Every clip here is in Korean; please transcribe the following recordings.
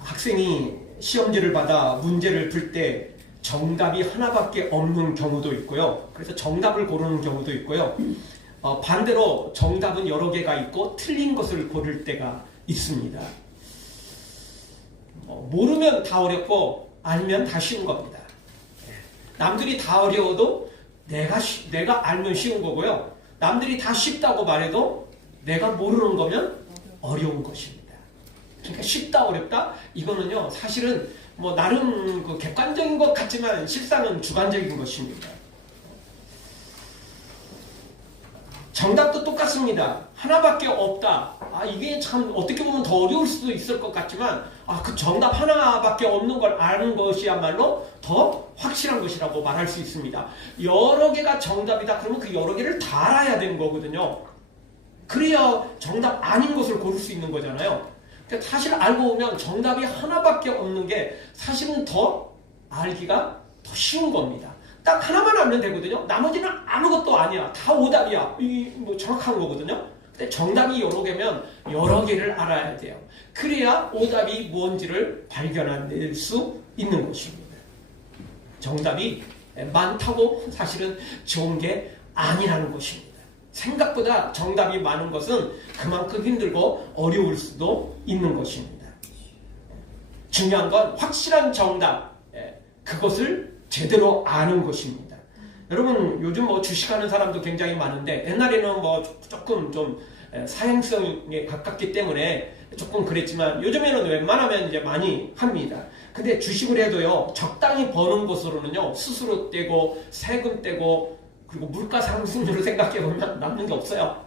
학생이 시험지를 받아 문제를 풀 때 정답이 하나밖에 없는 경우도 있고요. 그래서 정답을 고르는 경우도 있고요. 반대로 정답은 여러 개가 있고 틀린 것을 고를 때가 있습니다. 모르면 다 어렵고 알면 다 쉬운 겁니다. 남들이 다 어려워도 내가 알면 쉬운 거고요. 남들이 다 쉽다고 말해도 내가 모르는 거면 어려운 것입니다. 그러니까 쉽다 어렵다 이거는요 사실은 뭐 나름 그 객관적인 것 같지만 실상은 주관적인 것입니다. 정답도 똑같습니다. 하나밖에 없다. 이게 참 어떻게 보면 더 어려울 수도 있을 것 같지만 그 정답 하나밖에 없는 걸 아는 것이야말로 더 확실한 것이라고 말할 수 있습니다. 여러 개가 정답이다. 그러면 그 여러 개를 다 알아야 되는 거거든요. 그래야 정답 아닌 것을 고를 수 있는 거잖아요. 그러니까 사실 알고 보면 정답이 하나밖에 없는 게 사실은 더 알기가 더 쉬운 겁니다. 딱 하나만 알면 되거든요. 나머지는 아무것도 아니야. 다 오답이야. 뭐 정확한 거거든요. 근데 정답이 여러 개면 여러 개를 알아야 돼요. 그래야 오답이 뭔지를 발견해낼 수 있는 것입니다. 정답이 많다고 사실은 좋은 게 아니라는 것입니다. 생각보다 정답이 많은 것은 그만큼 힘들고 어려울 수도 있는 것입니다. 중요한 건 확실한 정답, 그것을 제대로 아는 것입니다. 여러분 요즘 뭐 주식하는 사람도 굉장히 많은데 옛날에는 뭐 조금 좀 사행성에 가깝기 때문에 조금 그랬지만 요즘에는 웬만하면 이제 많이 합니다. 근데 주식을 해도요 적당히 버는 것으로는요 수수료 떼고 세금 떼고 그리고 물가 상승률을 생각해 보면 남는 게 없어요.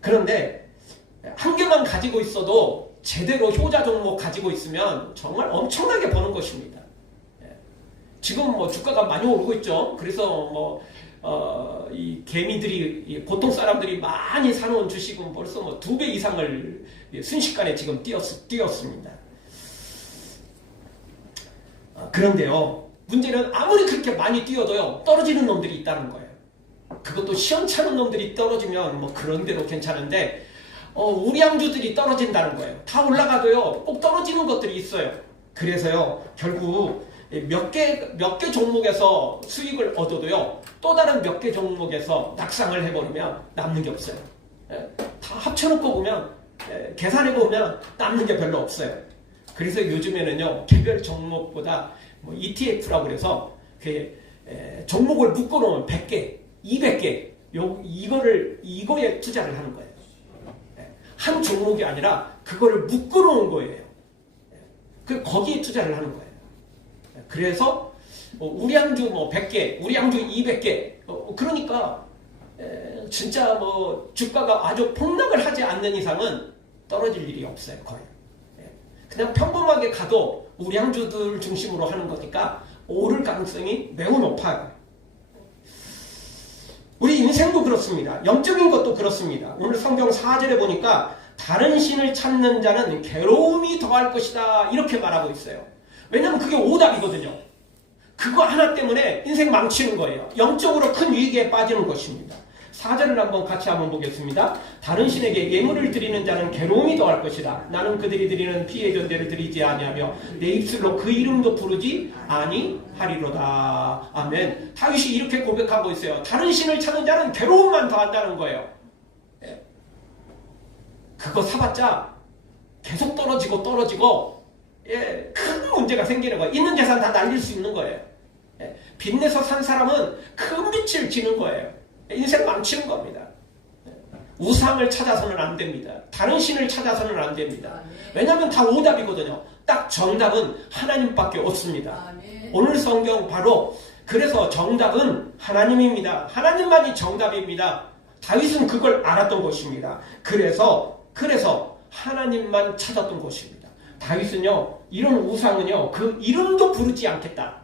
그런데 한 개만 가지고 있어도 제대로 효자 종목 가지고 있으면 정말 엄청나게 버는 것입니다. 지금 뭐 주가가 많이 오르고 있죠. 그래서 이 개미들이 보통 사람들이 많이 사놓은 주식은 벌써 뭐 2배 이상을 순식간에 지금 뛰었습니다. 그런데요. 문제는 아무리 그렇게 많이 뛰어도요 떨어지는 놈들이 있다는 거예요. 그것도 시원찮은 놈들이 떨어지면 뭐 그런 대로 괜찮은데 우량주들이 떨어진다는 거예요. 다 올라가도요 꼭 떨어지는 것들이 있어요. 그래서요 결국 몇 개 종목에서 수익을 얻어도요 또 다른 몇 개 종목에서 낙상을 해버리면 남는 게 없어요. 다 합쳐놓고 보면 계산해보면 남는 게 별로 없어요. 그래서 요즘에는요 개별 종목보다 뭐 ETF라고 그래서 종목을 묶어놓으면 100개, 200개 이거에 투자를 하는 거예요. 한 종목이 아니라 그거를 묶어놓은 거예요. 거기에 투자를 하는 거예요. 그래서 우량주 뭐 100개, 우량주 200개 그러니까 진짜 뭐 주가가 아주 폭락을 하지 않는 이상은 떨어질 일이 없어요. 거의. 그냥 평범하게 가도 우량주들 중심으로 하는 거니까 오를 가능성이 매우 높아요. 우리 인생도 그렇습니다. 영적인 것도 그렇습니다. 오늘 성경 4절에 보니까 다른 신을 찾는 자는 괴로움이 더할 것이다 이렇게 말하고 있어요. 왜냐하면 그게 오답이거든요. 그거 하나 때문에 인생 망치는 거예요. 영적으로 큰 위기에 빠지는 것입니다. 4절을 같이 한번 보겠습니다. 다른 신에게 예물을 드리는 자는 괴로움이 더할 것이다. 나는 그들이 드리는 피의 전제를 드리지 아니하며 내 입술로 그 이름도 부르지 아니하리로다. 아멘. 다윗이 이렇게 고백하고 있어요. 다른 신을 찾는 자는 괴로움만 더한다는 거예요. 그거 사봤자 계속 떨어지고 큰 문제가 생기는 거예요. 있는 재산 다 날릴 수 있는 거예요. 빚내서 산 사람은 큰 빚을 지는 거예요. 인생 망치는 겁니다. 우상을 찾아서는 안 됩니다. 다른 신을 찾아서는 안 됩니다. 왜냐하면 다 오답이거든요. 딱 정답은 하나님밖에 없습니다. 오늘 성경 바로 그래서 정답은 하나님입니다. 하나님만이 정답입니다. 다윗은 그걸 알았던 것입니다. 그래서 하나님만 찾았던 것입니다. 다윗은요 이런 우상은요 그 이름도 부르지 않겠다.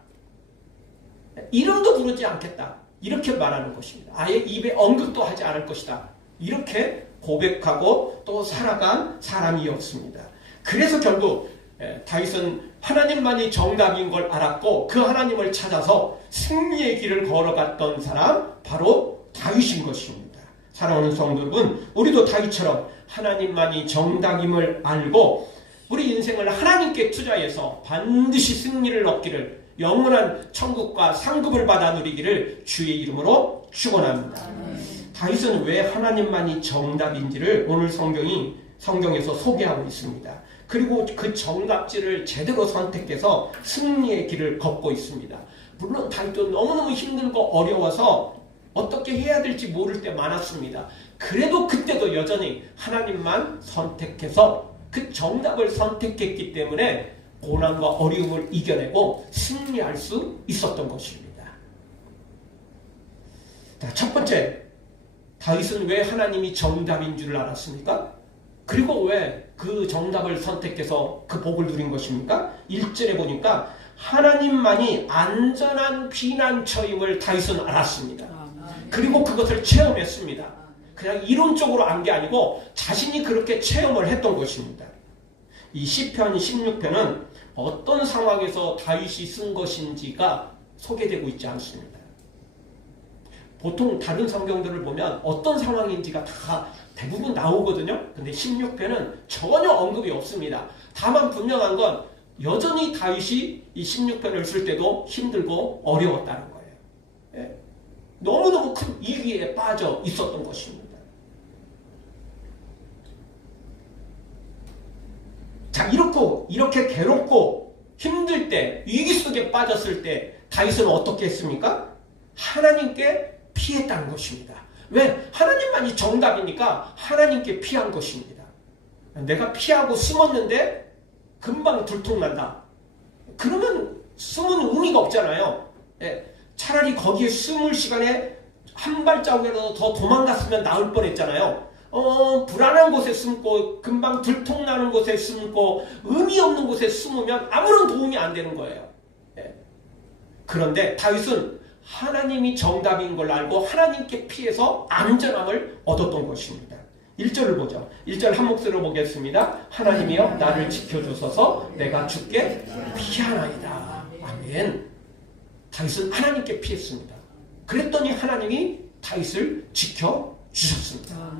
이름도 부르지 않겠다. 이렇게 말하는 것입니다. 아예 입에 언급도 하지 않을 것이다. 이렇게 고백하고 또 살아간 사람이었습니다. 그래서 결국 다윗은 하나님만이 정답인 걸 알았고 그 하나님을 찾아서 승리의 길을 걸어갔던 사람 바로 다윗인 것입니다. 사랑하는 성도 여러분, 우리도 다윗처럼 하나님만이 정답임을 알고 우리 인생을 하나님께 투자해서 반드시 승리를 얻기를, 영원한 천국과 상급을 받아 누리기를 주의 이름으로 축원합니다. 다윗은 왜 하나님만이 정답인지를 오늘 성경에서 소개하고 있습니다. 그리고 그 정답지를 제대로 선택해서 승리의 길을 걷고 있습니다. 물론 다윗도 너무너무 힘들고 어려워서 어떻게 해야 될지 모를 때 많았습니다. 그래도 그때도 여전히 하나님만 선택해서 그 정답을 선택했기 때문에 고난과 어려움을 이겨내고 승리할 수 있었던 것입니다. 자, 첫 번째, 다윗은 왜 하나님이 정답인 줄 알았습니까? 그리고 왜 그 정답을 선택해서 그 복을 누린 것입니까? 1절에 보니까 하나님만이 안전한 피난처임을 다윗은 알았습니다. 그리고 그것을 체험했습니다. 그냥 이론적으로 안 게 아니고 자신이 그렇게 체험을 했던 것입니다. 이 시편 16편은 어떤 상황에서 다윗이 쓴 것인지가 소개되고 있지 않습니다. 보통 다른 성경들을 보면 어떤 상황인지가 다 대부분 나오거든요. 근데 16편은 전혀 언급이 없습니다. 다만 분명한 건 여전히 다윗이 이 16편을 쓸 때도 힘들고 어려웠다는 거예요. 예. 너무너무 큰 위기에 빠져 있었던 것입니다. 자, 이렇게 괴롭고 힘들 때, 위기 속에 빠졌을 때 다윗은 어떻게 했습니까? 하나님께 피했다는 것입니다. 왜? 하나님만이 정답이니까 하나님께 피한 것입니다. 내가 피하고 숨었는데 금방 들통난다. 그러면 숨은 의미가 없잖아요. 예. 차라리 거기에 숨을 시간에 한 발자국이라도 더 도망갔으면 나을 뻔했잖아요. 불안한 곳에 숨고 금방 들통나는 곳에 숨고 의미 없는 곳에 숨으면 아무런 도움이 안 되는 거예요. 예. 그런데 다윗은 하나님이 정답인 걸 알고 하나님께 피해서 안전함을 얻었던 것입니다. 1절을 보죠. 1절 한 목소리로 보겠습니다. 하나님이여 나를 지켜주소서 내가 주께 피하나이다. 아멘. 다윗은 하나님께 피했습니다. 그랬더니 하나님이 다윗을 지켜주셨습니다.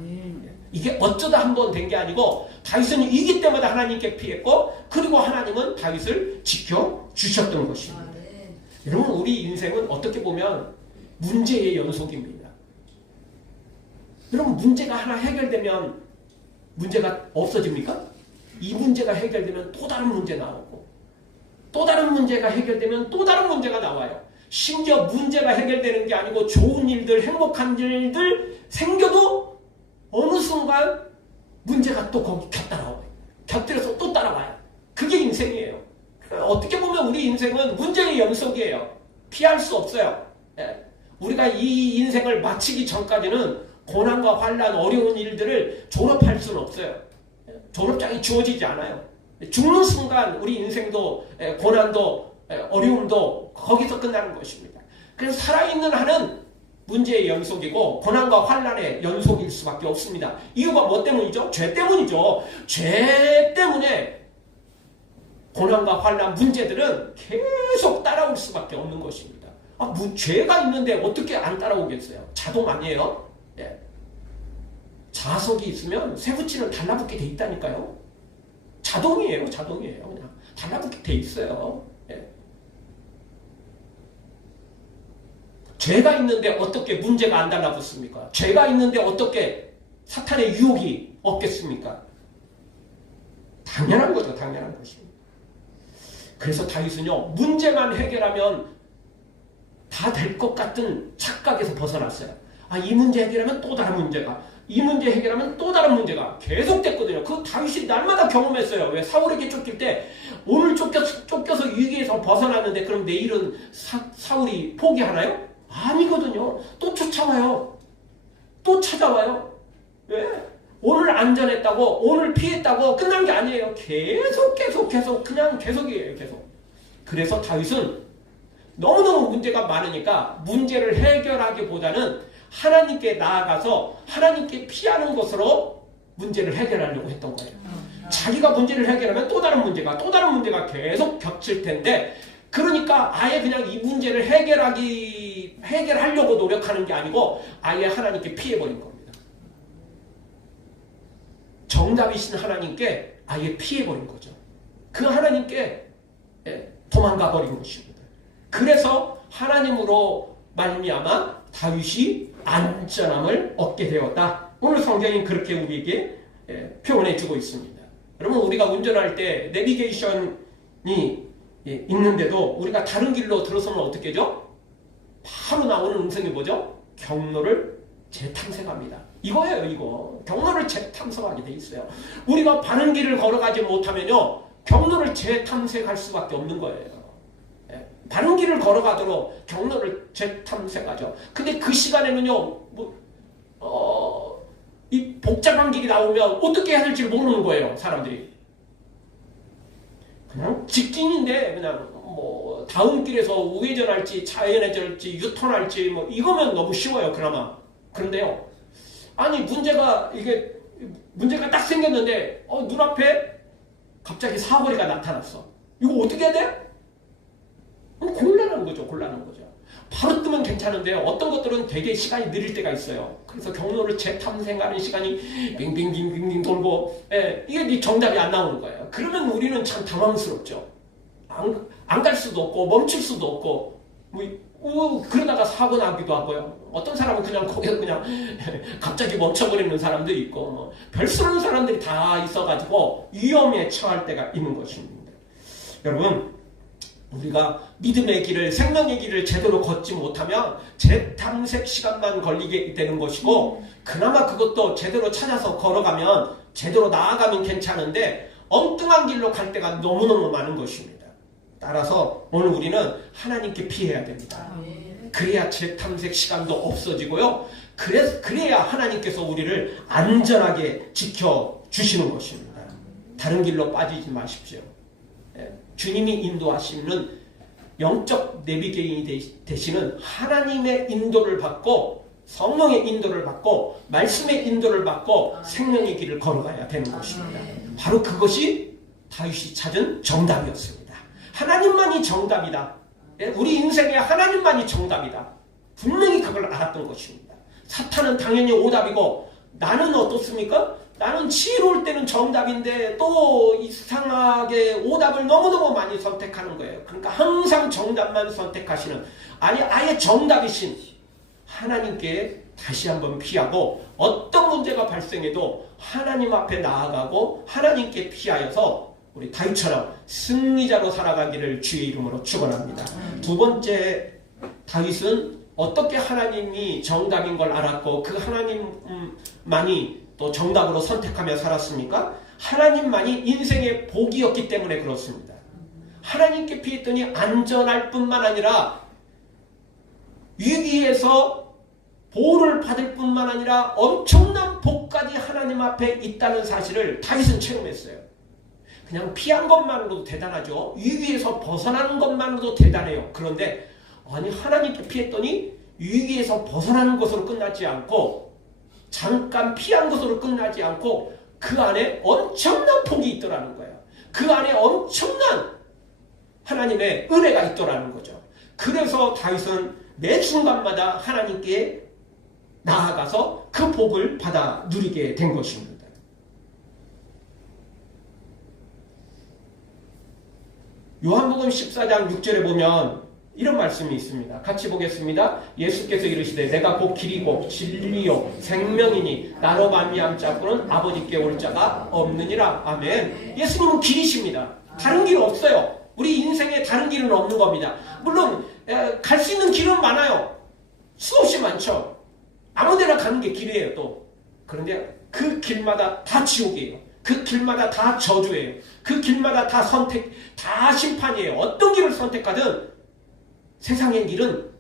이게 어쩌다 한 번 된 게 아니고 다윗은 위기 때마다 하나님께 피했고 그리고 하나님은 다윗을 지켜주셨던 것입니다. 여러분, 우리 인생은 어떻게 보면 문제의 연속입니다. 여러분, 문제가 하나 해결되면 문제가 없어집니까? 이 문제가 해결되면 또 다른 문제 나오고 또 다른 문제가 해결되면 또 다른 문제가 나와요. 심지어 문제가 해결되는 게 아니고 좋은 일들, 행복한 일들 생겨도 어느 순간 문제가 또 거기 곁따라와요. 곁들여서 또 따라와요. 그게 인생이에요. 어떻게 보면 우리 인생은 문제의 연속이에요. 피할 수 없어요. 예. 우리가 이 인생을 마치기 전까지는 고난과 환난, 어려운 일들을 졸업할 수는 없어요. 예. 졸업장이 주어지지 않아요. 죽는 순간 우리 인생도 고난도 어려움도 거기서 끝나는 것입니다. 그래서 살아있는 한은 문제의 연속이고 고난과 환난의 연속일 수밖에 없습니다. 이유가 뭐 때문이죠? 죄 때문이죠. 죄 때문에 고난과 환난, 문제들은 계속 따라올 수밖에 없는 것입니다. 죄가 있는데 어떻게 안 따라오겠어요? 자동 아니에요? 예. 자석이 있으면 쇠붙이는 달라붙게 돼 있다니까요. 자동이에요. 그냥 달라붙게 돼 있어요. 예. 죄가 있는데 어떻게 문제가 안 달라붙습니까? 죄가 있는데 어떻게 사탄의 유혹이 없겠습니까? 당연한 거죠. 당연한 것입니다. 그래서 다윗은요, 문제만 해결하면 다 될 것 같은 착각에서 벗어났어요. 이 문제 해결하면 또 다른 문제가, 이 문제 해결하면 또 다른 문제가 계속됐거든요. 그 다윗이 날마다 경험했어요. 왜? 사울에게 쫓길 때 오늘 쫓겨서 위기에서 벗어났는데 그럼 내일은 사울이 포기하나요? 아니거든요. 또 쫓아와요. 또 찾아와요. 왜? 오늘 안전했다고, 오늘 피했다고 끝난 게 아니에요. 계속 그냥 계속이에요. 계속. 그래서 다윗은 너무너무 문제가 많으니까 문제를 해결하기보다는 하나님께 나아가서 하나님께 피하는 것으로 문제를 해결하려고 했던 거예요. 자기가 문제를 해결하면 또 다른 문제가 계속 겹칠 텐데, 그러니까 아예 그냥 이 문제를 해결하려고 노력하는 게 아니고 아예 하나님께 피해버린 겁니다. 정답이신 하나님께 아예 피해버린 거죠. 그 하나님께 도망가 버린 것입니다. 그래서 하나님으로 말미암아 다윗이 안전함을 얻게 되었다. 오늘 성경이 그렇게 우리에게 표현해 주고 있습니다. 여러분, 우리가 운전할 때 내비게이션이 있는데도 우리가 다른 길로 들어서면 어떻게 하죠? 바로 나오는 음성이 뭐죠? 경로를 재탐색합니다. 이거예요, 이거. 경로를 재탐색하게 돼 있어요. 우리가 바른 길을 걸어가지 못하면요, 경로를 재탐색할 수밖에 없는 거예요. 바른 길을 걸어가도록 경로를 재탐색하죠. 근데 그 시간에는요, 이 복잡한 길이 나오면 어떻게 해야 될지 모르는 거예요, 사람들이. 그냥 직진인데 그냥 다음 길에서 우회전할지 좌회전할지 유턴할지 이거면 너무 쉬워요, 그나마. 그런데요, 아니 문제가 딱 생겼는데 눈앞에 갑자기 사거리가 나타났어. 이거 어떻게 해야 돼? 곤란한 거죠. 바로 뜨면 괜찮은데 어떤 것들은 되게 시간이 느릴 때가 있어요. 그래서 경로를 재탐색하는 시간이 빙빙빙빙 돌고, 이게 정답이 안 나오는 거예요. 그러면 우리는 참 당황스럽죠. 안 갈 수도 없고 멈출 수도 없고 그러다가 사고 나기도 하고요. 어떤 사람은 그냥 거기서 그냥 갑자기 멈춰버리는 사람도 있고 별수록 사람들이 다 있어가지고 위험에 처할 때가 있는 것입니다. 여러분, 우리가 믿음의 길을, 생명의 길을 제대로 걷지 못하면 재탐색 시간만 걸리게 되는 것이고, 그나마 그것도 제대로 찾아서 걸어가면, 제대로 나아가면 괜찮은데 엉뚱한 길로 갈 때가 너무너무 많은 것입니다. 따라서 오늘 우리는 하나님께 피해야 됩니다. 그래야 재탐색 시간도 없어지고요, 그래야 하나님께서 우리를 안전하게 지켜주시는 것입니다. 다른 길로 빠지지 마십시오. 주님이 인도하시는 영적 내비게이션이 되시는 하나님의 인도를 받고, 성령의 인도를 받고, 말씀의 인도를 받고 생명의 길을 걸어가야 되는 것입니다. 바로 그것이 다윗이 찾은 정답이었습니다. 하나님만이 정답이다. 우리 인생에 하나님만이 정답이다. 분명히 그걸 알았던 것입니다. 사탄은 당연히 오답이고, 나는 어떻습니까? 나는 지혜로울 때는 정답인데 또 이상하게 오답을 너무너무 많이 선택하는 거예요. 그러니까 항상 정답만 선택하시는, 아예 정답이신 하나님께 다시 한번 피하고, 어떤 문제가 발생해도 하나님 앞에 나아가고 하나님께 피하여서 우리 다윗처럼 승리자로 살아가기를 주의 이름으로 축원합니다. 두 번째, 다윗은 어떻게 하나님이 정답인 걸 알았고 그 하나님만이 또 정답으로 선택하며 살았습니까? 하나님만이 인생의 복이었기 때문에 그렇습니다. 하나님께 피했더니 안전할 뿐만 아니라 위기에서 보호를 받을 뿐만 아니라 엄청난 복까지 하나님 앞에 있다는 사실을 다윗은 체험했어요. 그냥 피한 것만으로도 대단하죠. 위기에서 벗어나는 것만으로도 대단해요. 그런데 하나님께 피했더니 위기에서 벗어나는 것으로 끝나지 않고, 잠깐 피한 것으로 끝나지 않고 그 안에 엄청난 복이 있더라는 거예요. 그 안에 엄청난 하나님의 은혜가 있더라는 거죠. 그래서 다윗은 매 순간마다 하나님께 나아가서 그 복을 받아 누리게 된 것입니다. 요한복음 14장 6절에 보면 이런 말씀이 있습니다. 같이 보겠습니다. 예수께서 이르시되 내가 곧 길이고 진리요 생명이니 나로 말미암지 않고는 아버지께 올 자가 없느니라. 아멘. 예수님은 길이십니다. 다른 길 없어요. 우리 인생에 다른 길은 없는 겁니다. 물론 갈 수 있는 길은 많아요. 수없이 많죠. 아무데나 가는 게 길이에요. 또 그런데 그 길마다 다 지옥이에요. 그 길마다 다 저주예요. 그 길마다 다 심판이에요. 어떤 길을 선택하든 세상의 길은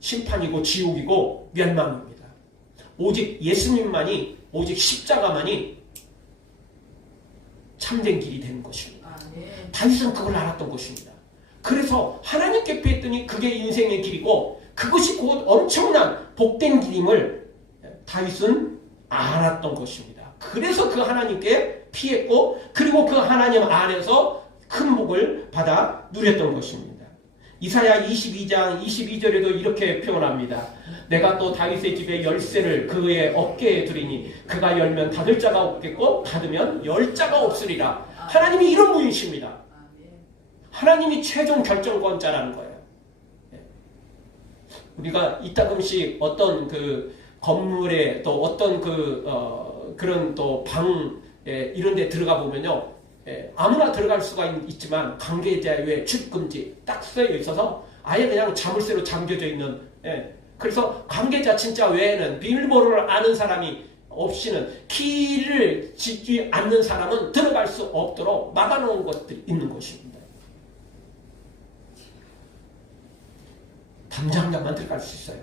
심판이고 지옥이고 멸망입니다. 오직 예수님만이, 오직 십자가만이 참된 길이 되는 것입니다. 다윗은 그걸 알았던 것입니다. 그래서 하나님께 피했더니 그게 인생의 길이고 그것이 곧 엄청난 복된 길임을 다윗은 알았던 것입니다. 그래서 그 하나님께 피했고, 그리고 그 하나님 안에서 큰 복을 받아 누렸던 것입니다. 이사야 22장 22절에도 이렇게 표현합니다. 내가 또 다윗의 집에 열쇠를 그의 어깨에 두리니 그가 열면 닫을 자가 없겠고 닫으면 열 자가 없으리라. 하나님이 이런 분이십니다. 하나님이 최종 결정권자라는 거예요. 우리가 이따금씩 어떤 그 건물에 또 어떤 그런 또 방 이런 데 들어가 보면요. 아무나 들어갈 수가 있지만 관계자의 출입금지 딱 쓰여 있어서 아예 그냥 자물쇠로 잠겨져 있는 그래서 관계자 진짜 외에는 비밀번호를 아는 사람이 없이는 키를 쥐지 않는 사람은 들어갈 수 없도록 막아놓은 것들이 있는 것입니다. 담당자만 들어갈 수 있어요.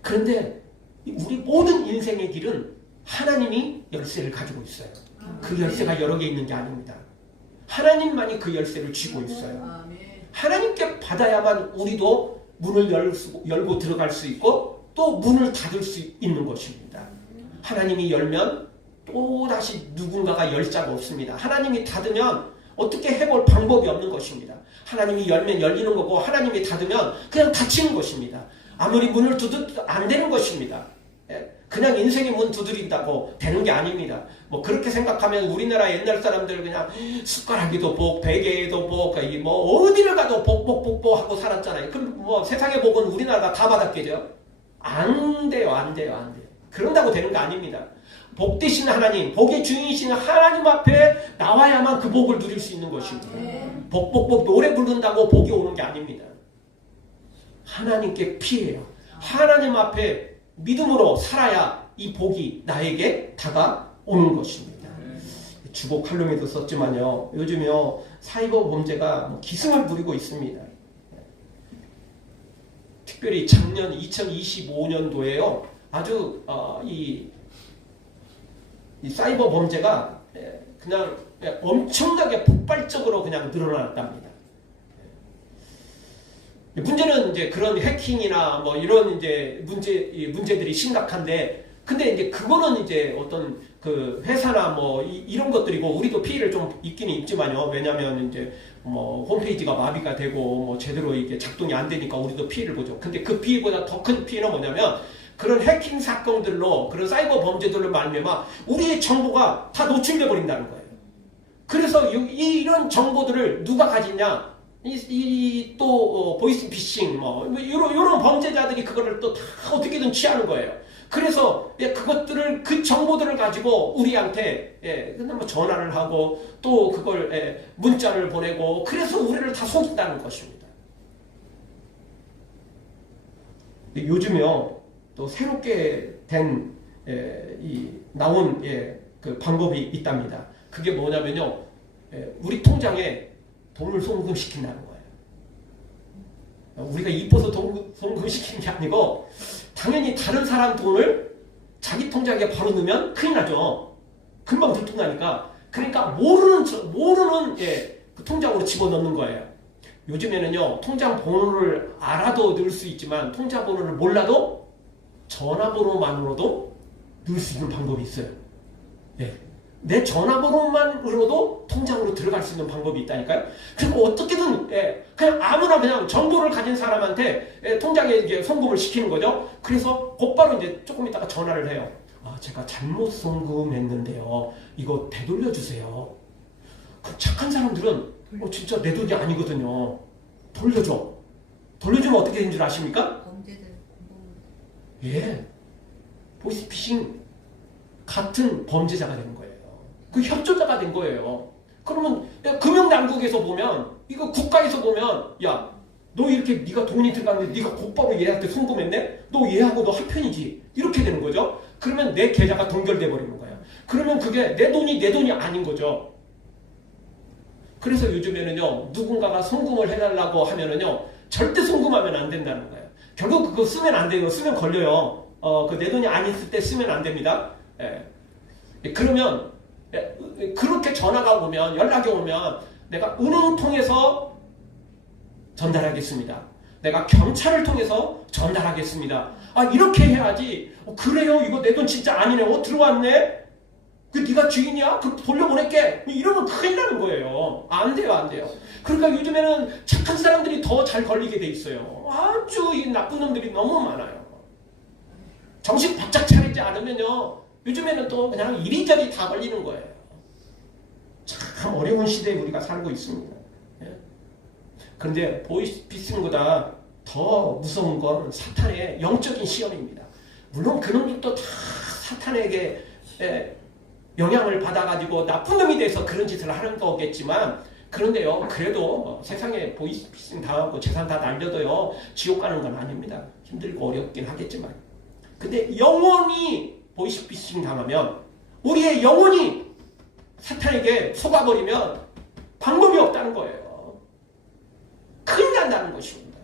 그런데 우리 모든 인생의 길은 하나님이 열쇠를 가지고 있어요. 그 열쇠가 여러 개 있는 게 아닙니다. 하나님만이 그 열쇠를 쥐고 있어요. 하나님께 받아야만 우리도 문을 열고 들어갈 수 있고 또 문을 닫을 수 있는 것입니다. 하나님이 열면 또다시 누군가가 열 자가 없습니다. 하나님이 닫으면 어떻게 해볼 방법이 없는 것입니다. 하나님이 열면 열리는 거고 하나님이 닫으면 그냥 닫히는 것입니다. 아무리 문을 두드려도 안 되는 것입니다. 그냥 인생의 문 두드린다고 되는 게 아닙니다. 뭐 그렇게 생각하면 우리나라 옛날 사람들 그냥 숟가락에도 복, 베개에도 복, 뭐 어디를 가도 복 하고 살았잖아요. 그럼 뭐 세상의 복은 우리나라가 다 받았겠죠? 안 돼요, 안 돼요, 안 돼요. 그런다고 되는 거 아닙니다. 복 되신 하나님, 복의 주인이신 하나님 앞에 나와야만 그 복을 누릴 수 있는 것입니다. 복 노래 부른다고 복이 오는 게 아닙니다. 하나님께 피해요. 하나님 앞에 믿음으로 살아야 이 복이 나에게 다가오는 것입니다. 주복 칼럼에도 썼지만요. 요즘요 사이버 범죄가 기승을 부리고 있습니다. 특별히 작년 2025년도에요. 아주 이 사이버 범죄가 그냥 엄청나게 폭발적으로 그냥 늘어났답니다. 문제는 이제 그런 해킹이나 뭐 이런 이제 문제들이 심각한데, 근데 이제 그거는 이제 어떤 그 회사나 뭐 이런 것들이고 우리도 피해를 좀 있기는 있지만요. 왜냐하면 이제 뭐 홈페이지가 마비가 되고 뭐 제대로 이게 작동이 안 되니까 우리도 피해를 보죠. 근데 그 피해보다 더 큰 피해는 뭐냐면 그런 해킹 사건들로 그런 사이버 범죄들로 말미암아 우리의 정보가 다 노출돼 버린다는 거예요. 그래서 이런 정보들을 누가 가지냐? 또 보이스 피싱 이런 범죄자들이 그거를 또 다 어떻게든 취하는 거예요. 그래서 그것들을 그 정보들을 가지고 우리한테 뭐 전화를 하고 또 그걸 문자를 보내고 그래서 우리를 다 속인다는 것입니다. 요즘요 또 새롭게 된 나온 그 방법이 있답니다. 그게 뭐냐면요 우리 통장에 돈을 송금시킨다는 거예요. 우리가 이뻐서 송금시키는 게 아니고 당연히 다른 사람 돈을 자기 통장에 바로 넣으면 큰일 나죠. 금방 들통나니까. 그러니까 모르는 그 통장으로 집어넣는 거예요. 요즘에는요 통장 번호를 알아도 넣을 수 있지만 통장 번호를 몰라도 전화번호만으로도 넣을 수 있는 방법이 있어요. 내 전화번호만으로도 통장으로 들어갈 수 있는 방법이 있다니까요. 그리고 어떻게든 그냥 아무나 그냥 정보를 가진 사람한테 통장에 이제 송금을 시키는 거죠. 그래서 곧바로 이제 조금 있다가 전화를 해요. 제가 잘못 송금했는데요. 이거 되돌려 주세요. 착한 사람들은 진짜 내 돈이 아니거든요. 돌려줘. 돌려주면 어떻게 되는 줄 아십니까? 보이스피싱 같은 범죄자가 되는 거예요. 그 협조자가 된 거예요. 그러면 금융당국에서 보면 이거 국가에서 보면 야 너 이렇게 네가 돈이 들어갔는데 네가 곧바로 얘한테 송금했네? 너 얘하고 너 한편이지. 이렇게 되는 거죠. 그러면 내 계좌가 동결돼 버리는 거예요. 그러면 그게 내 돈이 아닌 거죠. 그래서 요즘에는요 누군가가 송금을 해달라고 하면은요 절대 송금하면 안 된다는 거예요. 결국 그거 쓰면 안 돼요. 쓰면 걸려요. 그 내 돈이 아니었을 때 쓰면 안 됩니다. 그러면 그렇게 전화가 오면 연락이 오면 내가 은행 통해서 전달하겠습니다. 내가 경찰을 통해서 전달하겠습니다. 이렇게 해야지. 그래요? 이거 내 돈 진짜 아니네. 들어왔네? 그 네가 주인이야? 그럼 돌려보낼게. 이러면 큰일 나는 거예요. 안 돼요, 안 돼요. 그러니까 요즘에는 착한 사람들이 더 잘 걸리게 돼 있어요. 아주 이 나쁜 놈들이 너무 많아요. 정신 바짝 차리지 않으면요 요즘에는 또 그냥 이리저리 다 걸리는 거예요. 참 어려운 시대에 우리가 살고 있습니다. 그런데 보이스피싱보다 더 무서운 건 사탄의 영적인 시험입니다. 물론 그놈들도 다 사탄에게 영향을 받아가지고 나쁜 놈이 돼서 그런 짓을 하는 거겠지만, 그런데요, 그래도 세상에 보이스피싱 당하고 재산 다 날려도요, 지옥 가는 건 아닙니다. 힘들고 어렵긴 하겠지만. 근데 영원히 보이스피싱 당하면, 우리의 영혼이 사탄에게 속아버리면 방법이 없다는 거예요. 큰일 난다는 것입니다.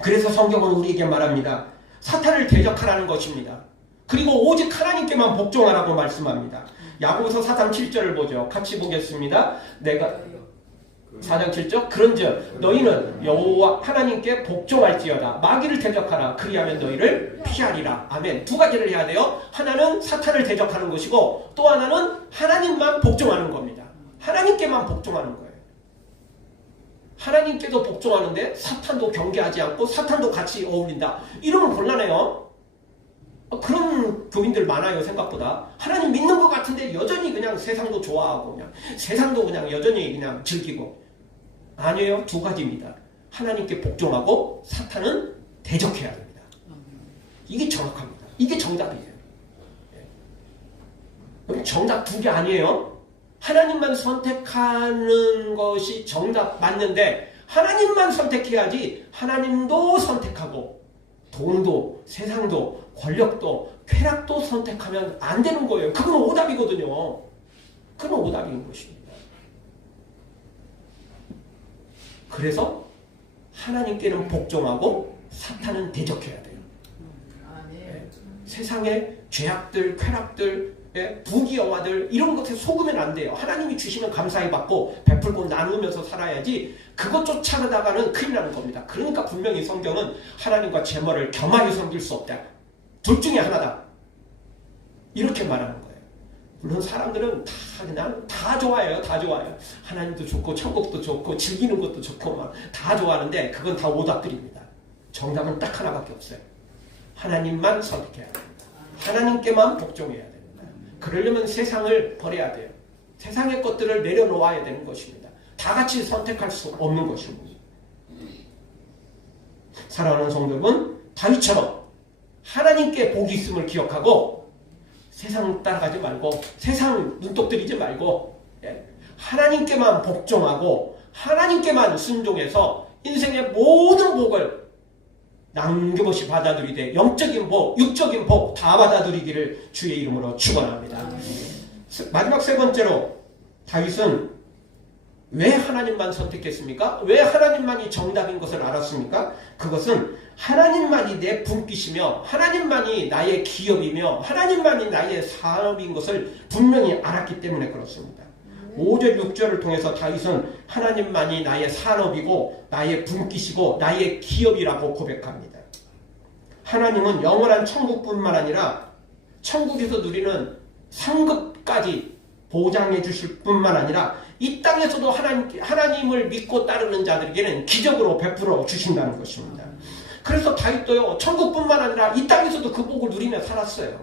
그래서 성경은 우리에게 말합니다. 사탄을 대적하라는 것입니다. 그리고 오직 하나님께만 복종하라고 말씀합니다. 야고보서 4장 7절을 보죠. 같이 보겠습니다. 내가 4장 7절 그런즉 너희는 여호와 하나님께 복종할지어다. 마귀를 대적하라. 그리하면 너희를 피하리라. 아멘. 두 가지를 해야 돼요. 하나는 사탄을 대적하는 것이고, 또 하나는 하나님만 복종하는 겁니다. 하나님께만 복종하는 거예요. 하나님께도 복종하는데 사탄도 경계하지 않고 사탄도 같이 어울린다. 이러면 곤란해요. 그런 교인들 많아요. 생각보다 하나님 믿는 것 같은데 여전히 그냥 세상도 좋아하고 그냥 세상도 그냥 여전히 그냥 즐기고. 아니에요. 두 가지입니다. 하나님께 복종하고 사탄은 대적해야 됩니다. 이게 정확합니다. 이게 정답이에요. 정답 두 개 아니에요. 하나님만 선택하는 것이 정답 맞는데, 하나님만 선택해야지 하나님도 선택하고 돈도 세상도 권력도 쾌락도 선택하면 안 되는 거예요. 그건 오답이거든요. 그건 오답인 것입니다. 그래서 하나님께는 복종하고 사탄은 대적해야 돼요. 네. 세상의 죄악들, 쾌락들, 부귀영화들 이런 것에 속으면 안 돼요. 하나님이 주시면 감사히 받고 베풀고 나누면서 살아야지, 그것 쫓아가다가는 큰일 나는 겁니다. 그러니까 분명히 성경은 하나님과 재물을 겸하여 섬길 수 없다. 둘 중에 하나다. 이렇게 말하는 거예요. 물론 사람들은 다 그냥 다 좋아해요. 다 좋아해요. 하나님도 좋고 천국도 좋고 즐기는 것도 좋고 막 다 좋아하는데, 그건 다 오답들입니다. 정답은 딱 하나밖에 없어요. 하나님만 선택해야 됩니다. 하나님께만 복종해야 됩니다. 그러려면 세상을 버려야 돼요. 세상의 것들을 내려놓아야 되는 것입니다. 다 같이 선택할 수 없는 것입니다. 사랑하는 성도는 다윗처럼 하나님께 복이 있음을 기억하고 세상 따라가지 말고 세상 눈독 들이지 말고 하나님께만 복종하고 하나님께만 순종해서 인생의 모든 복을 남김없이 받아들이되 영적인 복, 육적인 복 다 받아들이기를 주의 이름으로 축원합니다. 마지막 세 번째로, 다윗은 왜 하나님만 선택했습니까? 왜 하나님만이 정답인 것을 알았습니까? 그것은 하나님만이 내 분깃이며 하나님만이 나의 기업이며 하나님만이 나의 산업인 것을 분명히 알았기 때문에 그렇습니다. 5절 6절을 통해서 다윗은 하나님만이 나의 산업이고 나의 분깃이고 나의 기업이라고 고백합니다. 하나님은 영원한 천국뿐만 아니라 천국에서 누리는 상급까지 보장해 주실 뿐만 아니라 이 땅에서도 하나님을 믿고 따르는 자들에게는 기적으로 베풀어 주신다는 것입니다. 그래서 다윗도요, 천국뿐만 아니라 이 땅에서도 그 복을 누리며 살았어요.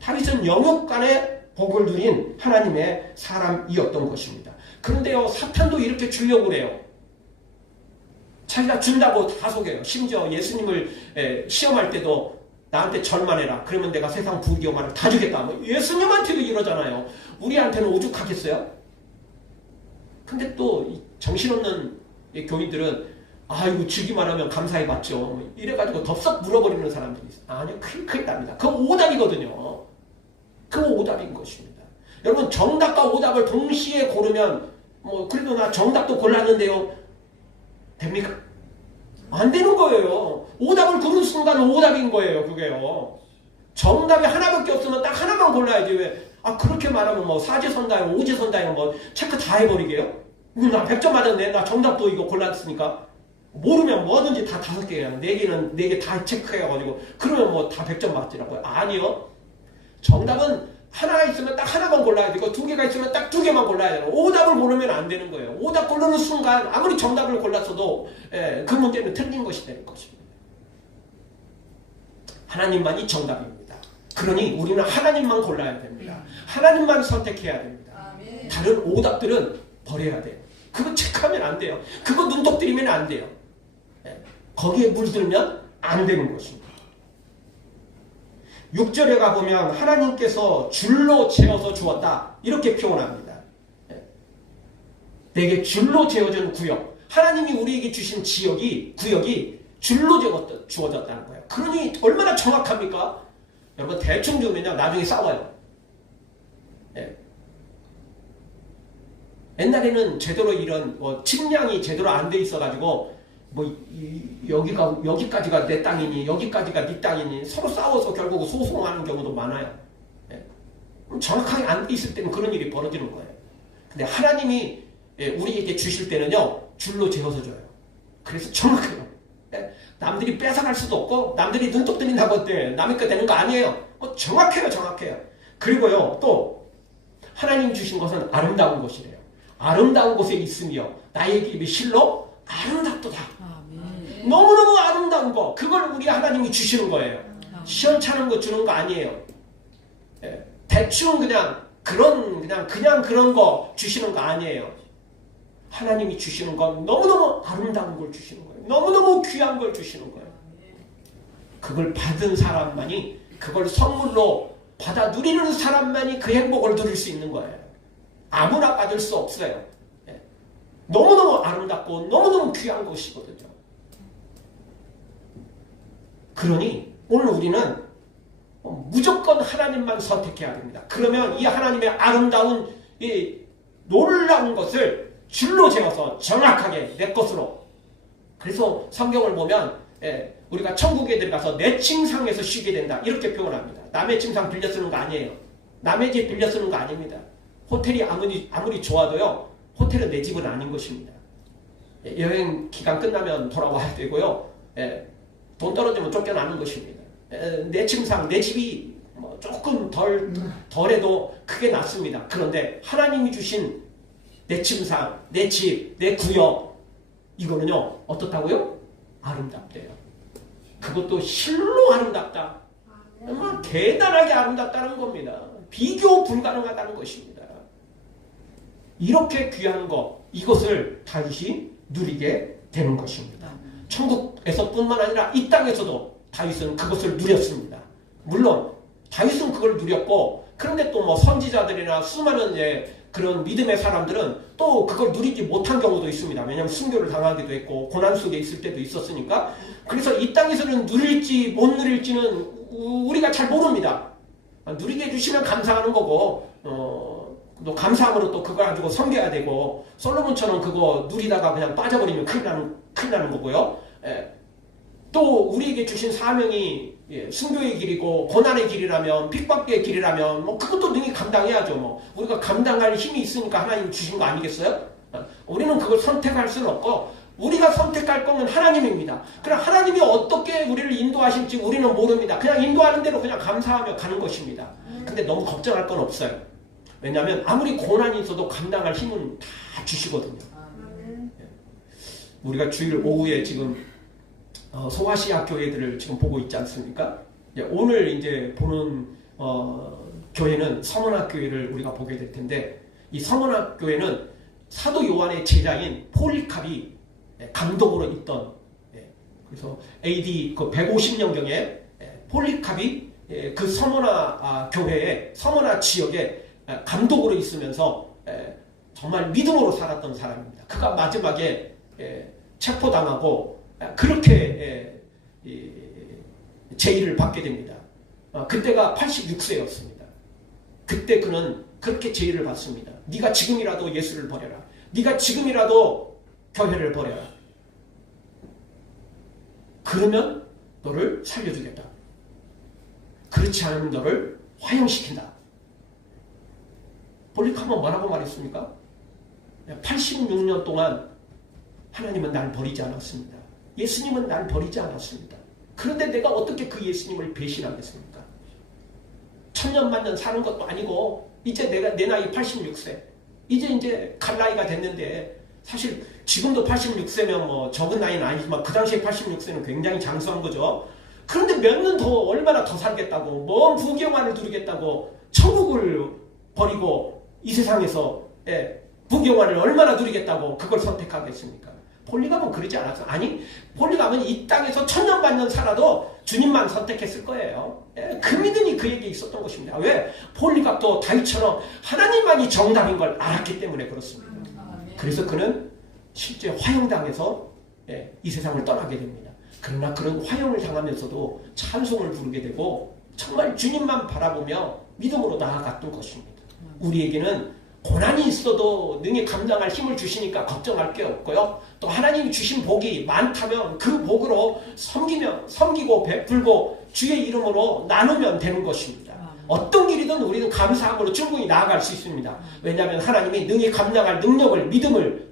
다윗은 영육간의 복을 누린 하나님의 사람이었던 것입니다. 그런데요, 사탄도 이렇게 주려고 그래요. 자기가 준다고 다 속여요. 심지어 예수님을 시험할 때도 나한테 절만해라. 그러면 내가 세상 부귀영화를 다 주겠다. 뭐 예수님한테도 이러잖아요. 우리한테는 오죽하겠어요? 근데 또 정신없는 교인들은 아이고 주기만 하면 감사히 받죠. 이래가지고 덥석 물어버리는 사람들이 있어요. 아니요, 큰일 납니다. 그거 오답이거든요. 그거 오답인 것입니다. 여러분, 정답과 오답을 동시에 고르면 뭐 그래도 나 정답도 골랐는데요, 됩니까? 안 되는 거예요. 오답을 고른 순간 오답인 거예요. 그게요. 정답이 하나밖에 없으면 딱 하나만 골라야지. 왜? 그렇게 말하면 뭐 사지선다형, 오지선다형 뭐 체크 다 해버리게요? 나 100점 맞았네. 나 정답도 이거 골랐으니까. 모르면 뭐든지 다 5개, 4개는 4개 다 체크해가지고 그러면 뭐 다 100점 맞지라고요? 아니요. 정답은 하나 있으면 딱 하나만 골라야 되고 2개가 있으면 딱 2개만 골라야 되고 오답을 고르면 안 되는 거예요. 오답 고르는 순간 아무리 정답을 골랐어도 그 문제는 틀린 것이 되는 것입니다. 하나님만이 정답입니다. 그러니 우리는 하나님만 골라야 됩니다. 하나님만 선택해야 됩니다. 다른 오답들은 버려야 돼요. 그거 체크하면 안 돼요. 그거 눈독 들이면 안 돼요. 거기에 물들면 안 되는 것입니다. 6절에 가보면 하나님께서 줄로 재어서 주었다 이렇게 표현합니다. 내게 줄로 재어준 구역, 하나님이 우리에게 주신 구역이 줄로 주어졌다는 거예요. 그러니 얼마나 정확합니까? 여러분 대충 주면요 나중에 싸워요. 옛날에는 제대로 이런 측량이 제대로 안 돼 있어가지고 여기까지가 내 땅이니 여기까지가 네 땅이니 서로 싸워서 결국 소송하는 경우도 많아요. 정확하게 안 돼 있을 때는 그런 일이 벌어지는 거예요. 근데 하나님이 우리에게 주실 때는요 줄로 재어서 줘요. 그래서 정확해요. 남들이 뺏어갈 수도 없고 남들이 눈독 들인다고 남의 거 되는 거 아니에요. 정확해요. 그리고요 또 하나님 주신 것은 아름다운 것이래요. 아름다운 곳에 있으며 나의 입이 실로 아름답도다. 너무너무 아름다운 거 그걸 우리 하나님이 주시는 거예요. 시원찮은 거 주는 거 아니에요. 대충 그냥 그런 거 주시는 거 아니에요. 하나님이 주시는 건 너무너무 아름다운 걸 주시는 거예요. 너무너무 귀한 걸 주시는 거예요. 그걸 받은 사람만이 그걸 선물로 받아 누리는 사람만이 그 행복을 누릴 수 있는 거예요. 아무나 받을 수 없어요. 너무너무 아름답고 너무너무 귀한 것이거든요. 그러니 오늘 우리는 무조건 하나님만 선택해야 됩니다. 그러면 이 하나님의 아름다운 이 놀라운 것을 줄로 재어서 정확하게 내 것으로. 그래서 성경을 보면 우리가 천국에 들어가서 내 침상에서 쉬게 된다 이렇게 표현합니다. 남의 침상 빌려 쓰는 거 아니에요. 남의 집 빌려 쓰는 거 아닙니다. 호텔이 아무리 좋아도요 호텔은 내 집은 아닌 것입니다. 여행 기간 끝나면 돌아와야 되고요. 돈 떨어지면 쫓겨나는 것입니다. 내 침상, 내 집이 조금 덜해도 크게 낫습니다. 그런데 하나님이 주신 내 침상, 내 집, 내 구역 이거는요 어떻다고요? 아름답대요. 그것도 실로 아름답다. 정말 대단하게 아름답다는 겁니다. 비교 불가능하다는 것입니다. 이렇게 귀한 것 이것을 다윗이 누리게 되는 것입니다. 천국에서뿐만 아니라 이 땅에서도 다윗은 그것을 누렸습니다. 물론 다윗은 그걸 누렸고 그런데 또 선지자들이나 수많은 그런 믿음의 사람들은 또 그걸 누리지 못한 경우도 있습니다. 왜냐하면 순교를 당하기도 했고 고난 속에 있을 때도 있었으니까. 그래서 이 땅에서는 누릴지 못 누릴지는 우리가 잘 모릅니다. 누리게 해주시면 감사하는 거고 또 감사함으로 또 그걸 가지고 섬겨야 되고 솔로몬처럼 그거 누리다가 그냥 빠져버리면 큰일 나는 거고요. 또 우리에게 주신 사명이 순교의 길이고 고난의 길이라면 핍박의 길이라면 그것도 능히 감당해야죠. 우리가 감당할 힘이 있으니까 하나님 주신 거 아니겠어요? 우리는 그걸 선택할 수는 없고 우리가 선택할 건 하나님입니다. 그럼 하나님이 어떻게 우리를 인도하실지 우리는 모릅니다. 그냥 인도하는 대로 그냥 감사하며 가는 것입니다. 근데 너무 걱정할 건 없어요. 왜냐하면 아무리 고난이 있어도 감당할 힘은 다 주시거든요. 우리가 주일 오후에 지금 소아시아 교회들을 지금 보고 있지 않습니까? 오늘 이제 보는 교회는 서문학 교회를 우리가 보게 될 텐데 이 서문학 교회는 사도 요한의 제자인 폴리캅이 감독으로 있던 그래서 AD 150년경에 폴리캅이 그 서문화 교회의 서문화 지역에 감독으로 있으면서 정말 믿음으로 살았던 사람입니다. 그가 마지막에 체포당하고 그렇게 제의를 받게 됩니다. 그때가 86세였습니다. 그때 그는 그렇게 제의를 받습니다. 네가 지금이라도 예수를 버려라. 네가 지금이라도 교회를 버려라. 그러면 너를 살려주겠다. 그렇지 않으면 너를 화형시킨다. 폴리캅은 뭐라고 말했습니까? 86년 동안 하나님은 날 버리지 않았습니다. 예수님은 날 버리지 않았습니다. 그런데 내가 어떻게 그 예수님을 배신하겠습니까? 천년만년 사는 것도 아니고 이제 내 나이 86세 이제 갈 나이가 됐는데 사실 지금도 86세면 적은 나이는 아니지만 그 당시에 86세는 굉장히 장수한 거죠. 그런데 몇 년 더 얼마나 더 살겠다고 먼 부귀영화를 누리겠다고 천국을 버리고 이 세상에서 부귀영화를 얼마나 누리겠다고 그걸 선택하겠습니까? 폴리감은 그러지 않았어. 아니, 폴리감은 이 땅에서 천년만년 살아도 주님만 선택했을 거예요. 그 믿음이 그에게 있었던 것입니다. 왜? 폴리감도 다윗처럼 하나님만이 정답인 걸 알았기 때문에 그렇습니다. 그래서 그는 실제 화형당해서 이 세상을 떠나게 됩니다. 그러나 그런 화형을 당하면서도 찬송을 부르게 되고 정말 주님만 바라보며 믿음으로 나아갔던 것입니다. 우리에게는 고난이 있어도 능히 감당할 힘을 주시니까 걱정할 게 없고요. 또 하나님이 주신 복이 많다면 그 복으로 섬기고 베풀고 주의 이름으로 나누면 되는 것입니다. 어떤 길이든 우리는 감사함으로 충분히 나아갈 수 있습니다. 왜냐하면 하나님이 능히 감당할 능력을, 믿음을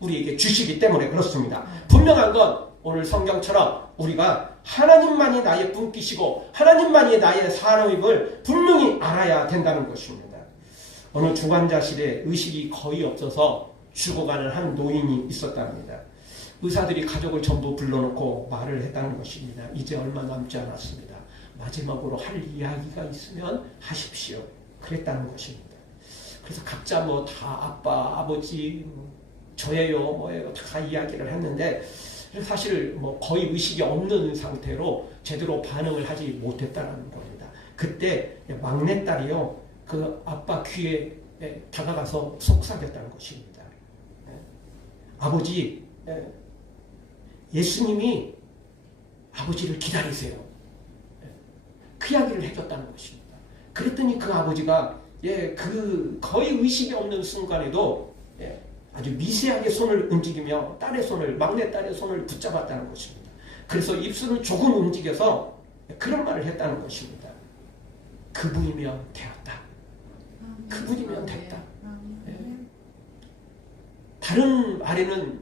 우리에게 주시기 때문에 그렇습니다. 분명한 건 오늘 성경처럼 우리가 하나님만이 나의 분기시고 하나님만이 나의 사람임을 분명히 알아야 된다는 것입니다. 어느 중환자실에 의식이 거의 없어서 죽어가는 한 노인이 있었답니다. 의사들이 가족을 전부 불러놓고 말을 했다는 것입니다. 이제 얼마 남지 않았습니다. 마지막으로 할 이야기가 있으면 하십시오. 그랬다는 것입니다. 그래서 각자 뭐 다 아빠, 아버지, 저예요, 뭐예요, 다 이야기를 했는데 사실 뭐 거의 의식이 없는 상태로 제대로 반응을 하지 못했다는 겁니다. 그때 막내딸이요, 그 아빠 귀에 다가가서 속삭였다는 것입니다. 아버지, 예수님이 아버지를 기다리세요. 그 이야기를 해줬다는 것입니다. 그랬더니 그 아버지가 그 거의 의식이 없는 순간에도 아주 미세하게 손을 움직이며 막내딸의 손을 붙잡았다는 것입니다. 그래서 입술을 조금 움직여서 그런 말을 했다는 것입니다. 그분이면 되었다. 그분이면 됐다. 다른 말에는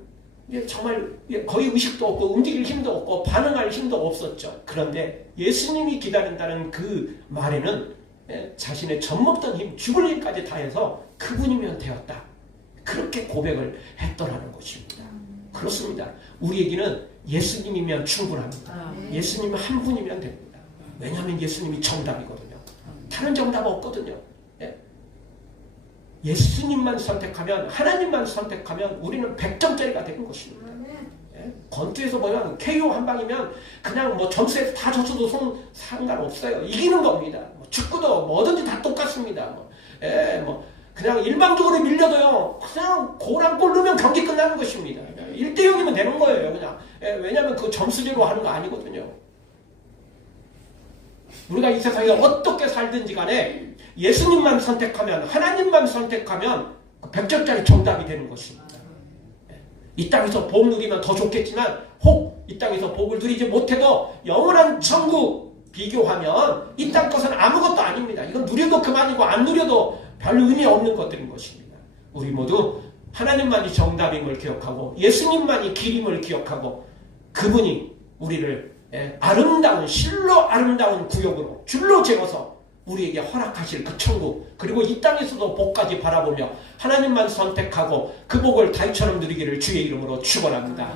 정말 거의 의식도 없고 움직일 힘도 없고 반응할 힘도 없었죠. 그런데 예수님이 기다린다는 그 말에는 자신의 젖먹던 힘, 죽을 힘까지 다해서 그분이면 되었다. 그렇게 고백을 했더라는 것입니다. 그렇습니다. 우리에게는 예수님이면 충분합니다. 예수님 한 분이면 됩니다. 왜냐하면 예수님이 정답이거든요. 다른 정답 없거든요. 예수님만 선택하면, 하나님만 선택하면 우리는 100점짜리가 되는 것입니다. 권투에서 보면 KO 한 방이면 그냥 뭐 점수에서 다 졌어도 상관없어요. 이기는 겁니다. 축구도 뭐든지 다 똑같습니다. 그냥 일방적으로 밀려도요, 그냥 고랑 골 넣으면 경기 끝나는 것입니다. 1대0이면 되는 거예요, 그냥. 왜냐하면 그 점수제로 하는 거 아니거든요. 우리가 이 세상에 어떻게 살든지 간에 예수님만 선택하면, 하나님만 선택하면 100점짜리 정답이 되는 것입니다. 이 땅에서 복 누리면 더 좋겠지만 혹 이 땅에서 복을 누리지 못해도 영원한 천국 비교하면 이 땅 것은 아무것도 아닙니다. 이건 누려도 그만이고 안 누려도 별 의미 없는 것들인 것입니다. 우리 모두 하나님만이 정답임을 기억하고 예수님만이 길임을 기억하고 그분이 우리를 아름다운 실로 아름다운 구역으로 줄로 재워서 우리에게 허락하실 그 천국, 그리고 이 땅에서도 복까지 바라보며 하나님만 선택하고 그 복을 다윗처럼 누리기를 주의 이름으로 축원합니다.